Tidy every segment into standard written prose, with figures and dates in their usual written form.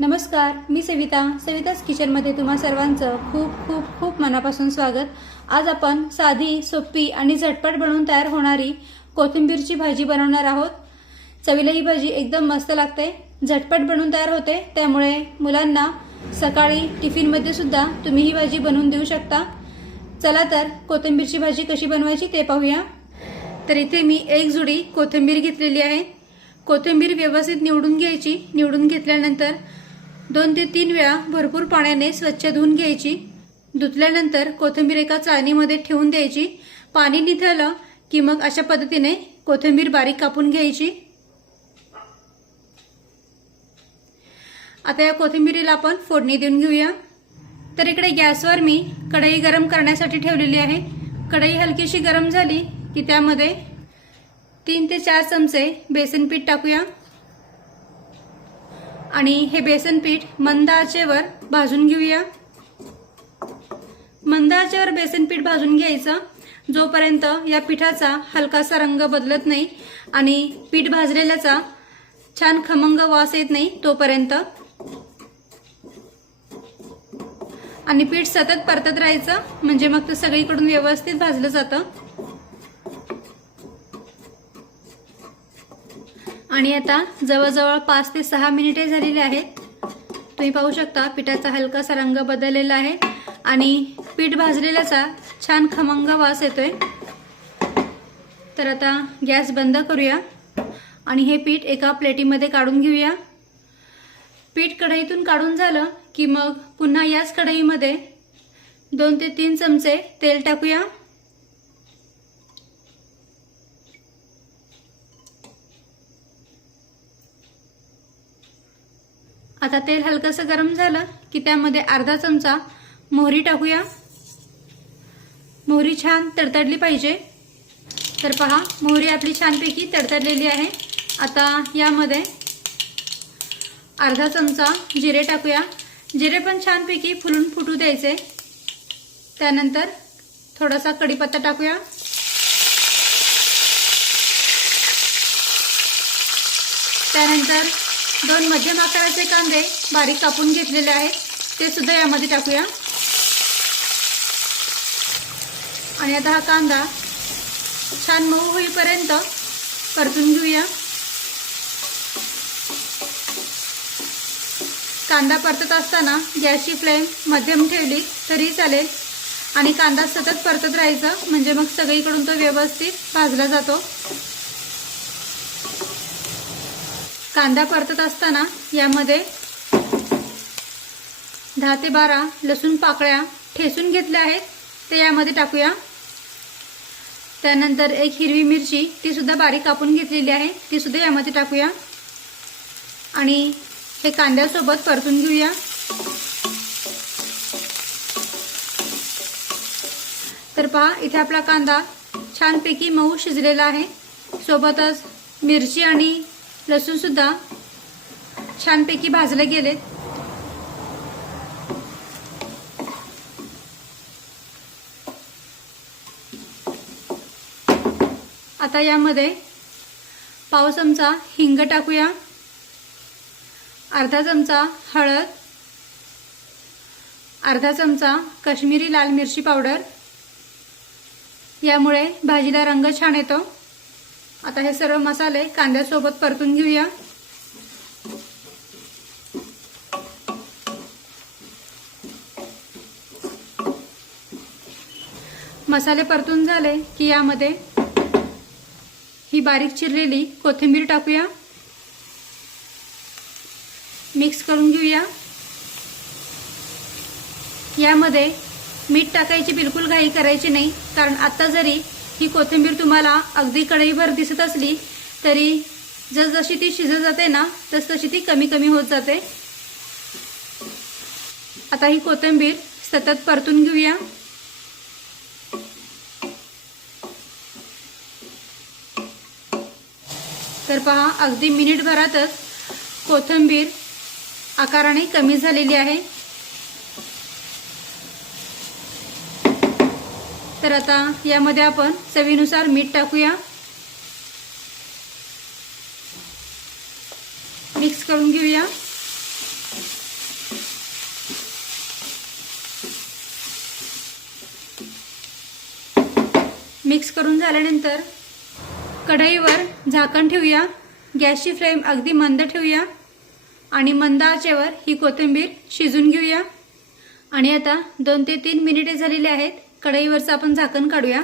नमस्कार, मी सविताच किचनमध्ये तुम्हा सर्वांचं खूप खूप खूप मनापासून स्वागत। आज आपण साधी, सोपी आणि झटपट बनवून तयार होणारी कोथिंबीरची भाजी बनवणार आहोत। चवीला ही भाजी एकदम मस्त लागते, झटपट बनवून तयार होते, त्यामुळे मुलांना सकाळी टिफिनमध्ये सुद्धा तुम्ही ही भाजी बनवून देऊ शकता। चला तर कोथिंबीरची भाजी कशी बनवायची ते पाहूया। तर इथे मी एक जुडी कोथिंबीर घेतलेली आहे। कोथिंबीर व्यवस्थित निवडून घ्यायची। निवडून घेतल्यानंतर 2 ते 3 वेळा भरपूर पाण्याने स्वच्छ धुवून घ्यायची। धुतल्यानंतर कोथिंबीर एका चाळणीमध्ये ठेवून द्यायची। पाणी निथळलं की मग अशा पद्धतीने कोथिंबीर बारीक कापून घ्यायची। आता या कोथिंबीरीला आपण फोडणी देऊन घेऊया। तर इकडे गॅसवर मी कढई गरम करण्यासाठी ठेवलेली आहे। कढई हलकीशी गरम झाली की त्यामध्ये 3 ते 4 चमचे बेसन पीठ टाकूया आणि हे बेसन पीठ मंद आचेवर भाजून घेऊया। मंद आचेवर बेसन पीठ भाजून घ्यायचं जोपर्यंत या पिठाचा हलकासा रंग बदलत नाही आणि पीठ भाजलेल्याचा छान खमंग वास येत नाही तोपर्यंत। आणि पीठ सतत परतत राहायचं म्हणजे मग ते सगळीकडून व्यवस्थित भाजलं जातं। आणि आता जवळजवळ 5 ते 6 मिनिटे झालेली आहेत। तुम्ही पाहू शकता पिठाचा हलकासा रंग बदललेला आहे आणि पीठ भाजलेल्याचा छान खमंग वास येतोय। तर आता गॅस बंद करूया आणि हे पीठ एका प्लेटीमध्ये काढून घेऊया। पीठ कढईतून काढून झालं की मग पुन्हा याच कढईमध्ये 2 ते 3 चमचे तेल टाकूया। आता तेल हलकसं गरम झालं की त्यामध्ये अर्धा चमचा मोहरी टाकूया। मोहरी छान तडतडली पाहिजे। तर पहा मोहरी आपली छानपैकी तडतडलेली आहे। आता यामध्ये अर्धा चमचा जिरे टाकूया। जिरे पण छानपैकी फुलून फुटू द्यायचे। त्यानंतर थोडासा कढीपत्ता टाकूया। त्यानंतर 2 मध्यम आकाराचे कांदे बारीक कापून घेतलेले आहेत ते सुद्धा यामध्ये टाकूया। आणि आता हा कांदा छान मऊ होईपर्यंत परतून घेऊया। कांदा परतत असताना गॅसची फ्लेम मध्यम ठेवली तरी चालेल आणि कांदा सतत परतत राहायचं म्हणजे मग सगळीकडून तो व्यवस्थित भाजला जातो। कांदा परतत असताना यामध्ये 10 ते 12 लसूण पाकळ्या ठेचून घेतल्या आहेत ते यामध्ये टाकूया। त्यानंतर एक हिरवी मिरची ती सुद्धा बारीक कापून घेतलेली आहे ती सुद्धा यामध्ये टाकूया आणि हे कांद्यासोबत परतून घेऊया। तर पहा इथे आपला कांदा छानपैकी मऊ शिजलेला आहे। सोबतच मिरची आणि लसूण सुद्धा छानपैकी भाजले गेलेत। आता यामध्ये पाव चमचा हिंग टाकूया। अर्धा चमचा हळद, अर्धा चमचा काश्मीरी लाल मिरची पावडर, यामुळे भाजीला रंग छान येतो। आता हे सर्व मसाले कांद्यासोबत परतून घेऊया। मसाले परतून झाले की यामध्ये ही बारीक चिरलेली कोथिंबीर टाकूया। मिक्स करून घेऊया। यामध्ये मीठ टाकायची बिलकुल घाई करायची नाही, कारण आता जरी ही कोथिंबीर तुम्हाला अगदी कढईभर दिसत असली तरी जसजशी ती शिजत जाते ना तसतशी ती कमी कमी होत जाते। आता ही कोथिंबीर सतत परतून घेऊया। तर पहा अगदी मिनिटभरातच कोथिंबीर आकाराने कमी झालेली आहे। तर आता यामध्ये आपण चवीनुसार मीठ टाकूया। मिक्स करून घेऊया। मिक्स करून झाल्यानंतर कढईवर झाकण ठेवूया। गॅसची फ्लेम अगदी मंद ठेवूया आणि मंद आचेवर ही कोथिंबीर शिजून घेऊया। आणि आता 2 ते 3 मिनिटे झालेली आहेत। कढईवरचं आपण झाकण काढूया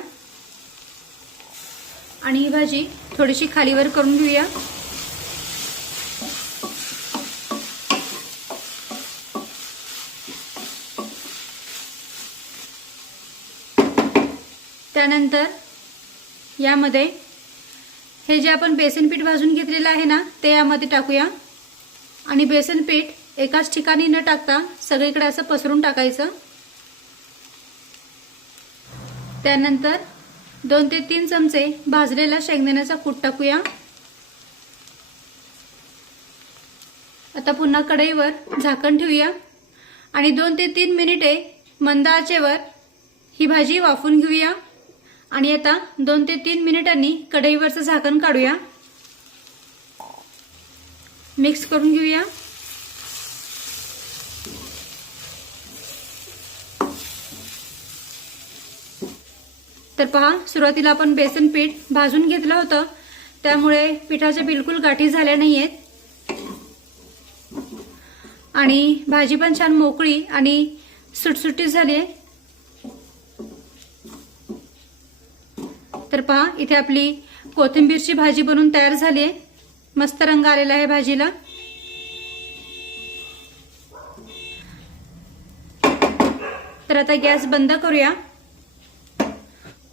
आणि ही भाजी थोडीशी खालीवर करून घेऊया। त्यानंतर यामध्ये हे जे आपण बेसन पीठ भाजून घेतलेलं आहे ना ते यामध्ये टाकूया आणि बेसन पीठ एकाच ठिकाणी न टाकता सगळीकडे असं पसरून टाकायचं। त्यानंतर 2 ते 3 चमचे भाजलेला शेंगदाण्याचा कूट टाकूया। आता पुन्हा कढईवर झाकण ठेवूया आणि 2 ते 3 मिनिटे मंद आचेवर ही भाजी वाफून घेऊया। आणि आता 2 ते 3 मिनिटांनी कढईवरचं झाकण काढूया, मिक्स करून घेऊया। तर पहा, सुरुवातीला आपण बेसन पीठ भाजून घेतलं होतं त्यामुळे पिठाच्या बिलकुल गाठी झाल्या नाहीयेत आणि भाजी पण छान मोकळी आणि सुटसुटीत झाली आहे। तर पहा, इथे आपली कोथिंबीरची भाजी बनवून तयार झाली आहे। मस्त रंग आलेला आहे भाजीला। तर आता गॅस बंद करूया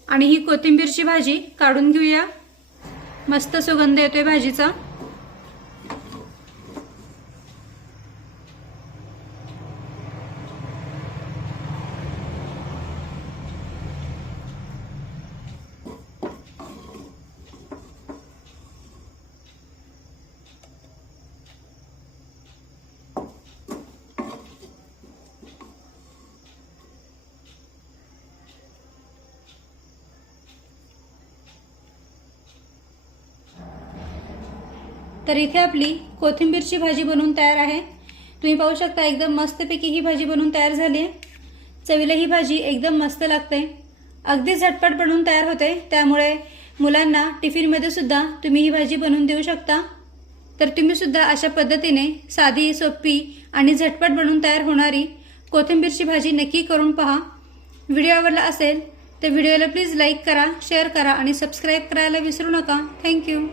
आणि ही कोथिंबीरची भाजी काढून घेऊया। मस्त सुगंध येतोय भाजीचा। तर इथे आपली कोथिंबीरची भाजी बनवून तयार आहे। तुम्ही पाहू शकता एकदम मस्तपैकी ही भाजी बनवून तयार झाली आहे। चवीला ही भाजी एकदम मस्त लागते, अगदी झटपट बनवून तयार होते। त्यामुळे मुलांना टिफिनमध्ये सुद्धा तुम्ही ही भाजी बनवून देऊ शकता। तर तुम्ही सुद्धा अशा पद्धतीने साधी, सोपी आणि झटपट बनवून तयार होणारी कोथिंबीरची भाजी नक्की करून पहा। व्हिडिओ आवडला असेल तर व्हिडिओला प्लीज लाईक करा, शेअर करा आणि सबस्क्राईब करायला विसरू नका। थँक्यू।